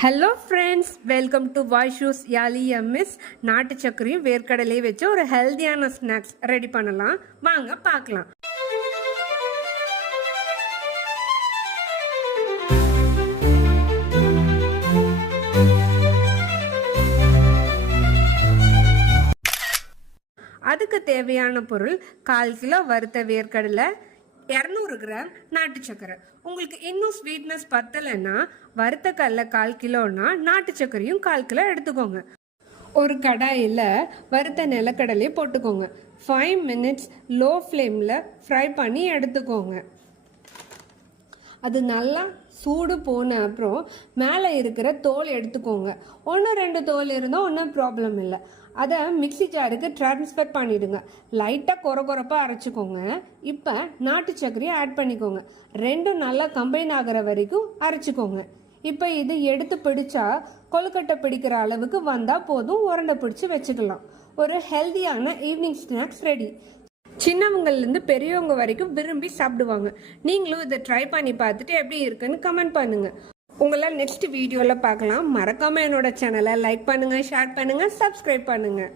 Hello friends, welcome to வாய்ஷூஸ் யாலி எம்எஸ். நாட்டு சர்க்கரையும் வேர்க்கடலையும் வச்சு ஒரு ஹெல்த்தியான ஸ்நாக்ஸ் ரெடி பண்ணலாம். வாங்க பார்க்கலாம். அதுக்கு தேவையான பொருள் 1/4 கிலோ வறுத்த வேர்க்கடலை, 200 கிராம் நாட்டு சக்கரை. உங்களுக்கு இன்னும் ஸ்வீட்னஸ் பத்தலைன்னா வறுத்த கடலை 1/4 கிலோன்னா நாட்டு சக்கரையும் 1/4 கிலோ எடுத்துக்கோங்க. ஒரு கடாயில் வறுத்த நிலக்கடலையை போட்டுக்கோங்க. 5 மினிட்ஸ் லோ ஃப்ளேமில் ஃப்ரை பண்ணி எடுத்துக்கோங்க. அது நல்லா சூடு போன அப்புறம் மேலே இருக்கிற தோல் எடுத்துக்கோங்க. 1-2 தோல் இருந்தால் ஒன்றும் ப்ராப்ளம் இல்லை. அதை மிக்சி ஜாருக்கு ட்ரான்ஸ்ஃபர் பண்ணிவிடுங்க. லைட்டாக கொரகொரப்பாக அரைச்சிக்கோங்க. இப்போ நாட்டு சர்க்கரையை ஆட் பண்ணிக்கோங்க. ரெண்டும் நல்லா கம்பைன் ஆகிற வரைக்கும் அரைச்சிக்கோங்க. இப்போ இது எடுத்து பிடிச்சா கொழுக்கட்டை பிடிக்கிற அளவுக்கு வந்தால் போதும். உருண்டை பிடிச்சி வச்சுக்கலாம். ஒரு ஹெல்த்தியான ஈவினிங் ஸ்நாக்ஸ் ரெடி. சின்னவங்கள்லேருந்து பெரியவங்க வரைக்கும் விரும்பி சாப்பிடுவாங்க. நீங்களும் இதை ட்ரை பண்ணி பார்த்துட்டு எப்படி இருக்குன்னு கமெண்ட் பண்ணுங்கள். உங்களை நெக்ஸ்ட் வீடியோவில் பார்க்கலாம். மறக்காமல் என்னோட சேனலை லைக் பண்ணுங்கள், ஷேர் பண்ணுங்கள், சப்ஸ்கிரைப் பண்ணுங்கள்.